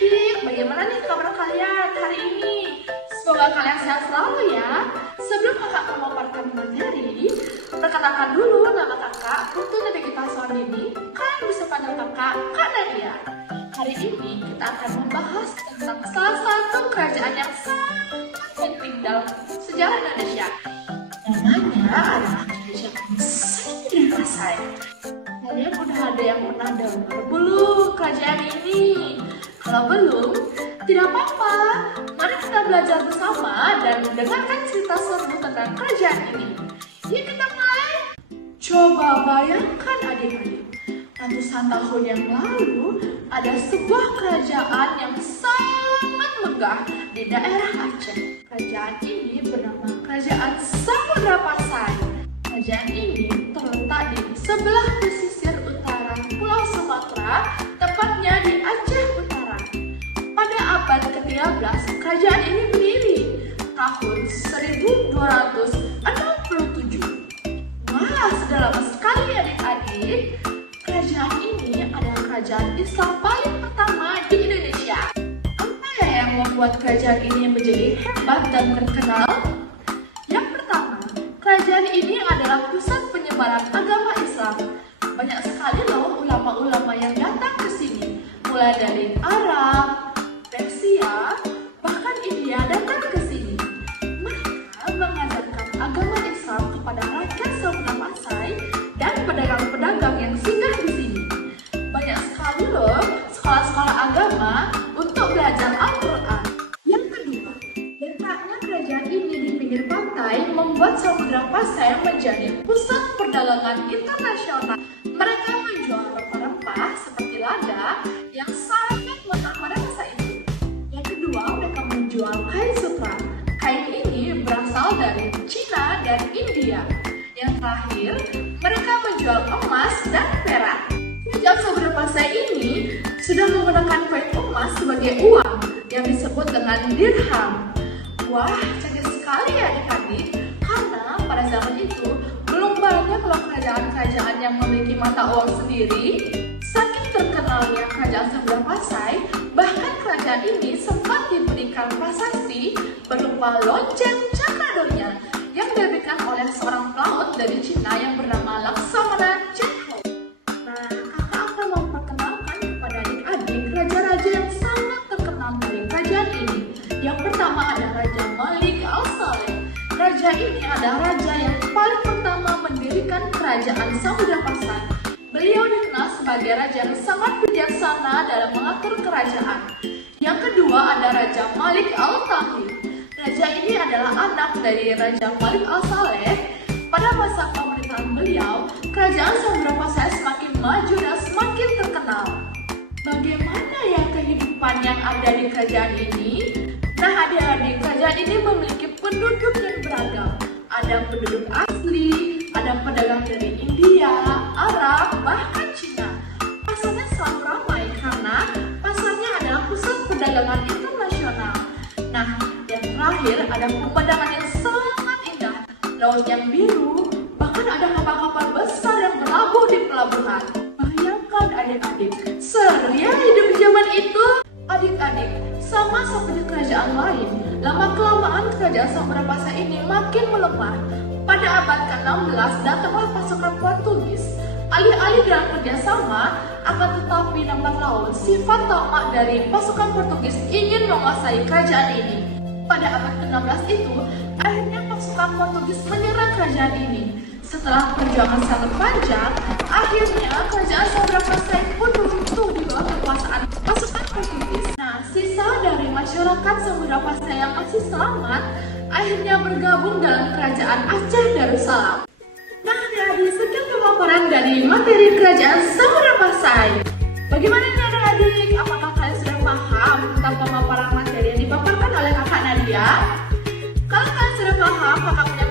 adik-adik, bagaimana nih kabar kalian hari ini? Semoga kalian sehat selalu ya. Sebelum kakak memaparkan materi, perkenalkan dulu nama kakak untuk Nada kita soal ini. Kalian bisa panggil kakak Kak Nadia. Hari ini kita akan membahas tentang salah satu kerajaan yang sangat penting dalam sejarah Indonesia. Namanya adalah Kerajaan Sindangkasai. Kalian udah ada yang pernah dengar belum kerajaan ini? Kalau belum, tidak apa-apa. Mari kita belajar bersama dan mendengarkan cerita seru tentang kerajaan ini. Yuk kita mulai. Coba bayangkan adik-adik, ratusan tahun yang lalu ada sebuah kerajaan yang sangat megah di daerah Aceh. Kerajaan ini bernama Kerajaan Samudra Pasai. Kerajaan ini terletak di sebelah pesisir utara Pulau Sumatera, tepatnya di Aceh Utara. Pada abad ke-13, kerajaan ini berdiri tahun 1267. Wah, sudah lama sekali adik-adik. Kerajaan ini adalah kerajaan Islam paling pertama di Indonesia. Apa ya yang membuat kerajaan ini menjadi hebat dan terkenal? Yang pertama, kerajaan ini adalah pusat penyebaran agama Islam. Banyak sekali loh ulama-ulama yang datang ke sini, mulai dari Arab, Persia, bahkan India datang ke sini. Mereka mengajarkan agama Islam kepada rakyat Samudra Pasai dan pedagang-pedagang yang singgah di sini. Banyak sekali loh sekolah-sekolah agama untuk belajar Al-Quran. Yang kedua, letaknya kerajaan ini di pinggir pantai membuat Samudra Pasai menjadi pusat perdagangan internasional. Mereka menjual rempah-rempah seperti lada yang sangat murah pada masa itu. Yang kedua, mereka menjual kain sutra. Kain ini berasal dari Cina dan India. Yang terakhir, mereka menjual emas dan perak. Kerajaan Samudra Pasai ini sudah menggunakan koin emas sebagai uang yang disebut dengan dirham. Wah, canggih sekali ya adik-adik, karena pada zaman itu belum banyak loh kerajaan-kerajaan yang memiliki mata uang sendiri. Saking terkenalnya kerajaan Samudra Pasai, bahkan kerajaan ini sempat diberikan prasasti berupa lonceng Cakradonya yang diberikan oleh seorang pelaut dari Cina yang bernama Laksamana Cengho. Nah, kakak akan memperkenalkan kepada adik-adik raja-raja yang sangat terkenal dari kerajaan ini. Yang pertama ada Raja Malik Al-Saleh. Raja ini adalah raja yang paling pertama mendirikan kerajaan Samudra Pasai. Beliau dikenal sebagai raja yang sangat bijaksana dalam mengatur kerajaan. Yang kedua ada Raja Malik Al-Tahir. Raja ini adalah anak dari Raja Malik Al-Saleh. Pada masa pemerintahan beliau, kerajaan Samudra Pasai semakin maju dan semakin terkenal. Bagaimana ya kehidupan yang ada di kerajaan ini? Nah, adik-adik, kerajaan ini memiliki penduduk yang beragam. Ada penduduk asli, ada pedagang dari India, Arab, bahkan Cina. Pasarnya selalu ramai karena pasarnya adalah pusat perdagangan internasional. Nah, yang terakhir ada pemandangan yang sangat indah, laut yang biru, bahkan ada kapal-kapal besar yang berlabuh di pelabuhan. Bayangkan adik-adik, seru ya hidup di zaman itu. Adik-adik, sama seperti kerajaan lain, lama-kelamaan kerajaan Samudra Pasai ini makin melemah. Pada abad ke-16 datanglah pasukan Portugis. Alih-alih dalam kerjasama, akan tetapi lambat laun sifat tamak dari pasukan Portugis ingin menguasai kerajaan ini. Pada abad ke-16 itu, akhirnya pasukan Portugis menyerang kerajaan ini. Setelah perjuangan sangat panjang, akhirnya kerajaan Samudra Pasai pun runtuh di bawah kekuasaan pasukan Portugis. Nah, sisa dari masyarakat Samudra Pasai yang masih selamat akhirnya bergabung dalam kerajaan Aceh Darussalam. Nah, adik-adik, sekian pemaparan dari materi kerajaan Samudra Pasai. Bagaimana nih adik-adik? Apakah kalian sudah paham tentang pemaparan materi yang dipaparkan oleh kakak Nadia? Kalau kalian sudah paham, kakak punya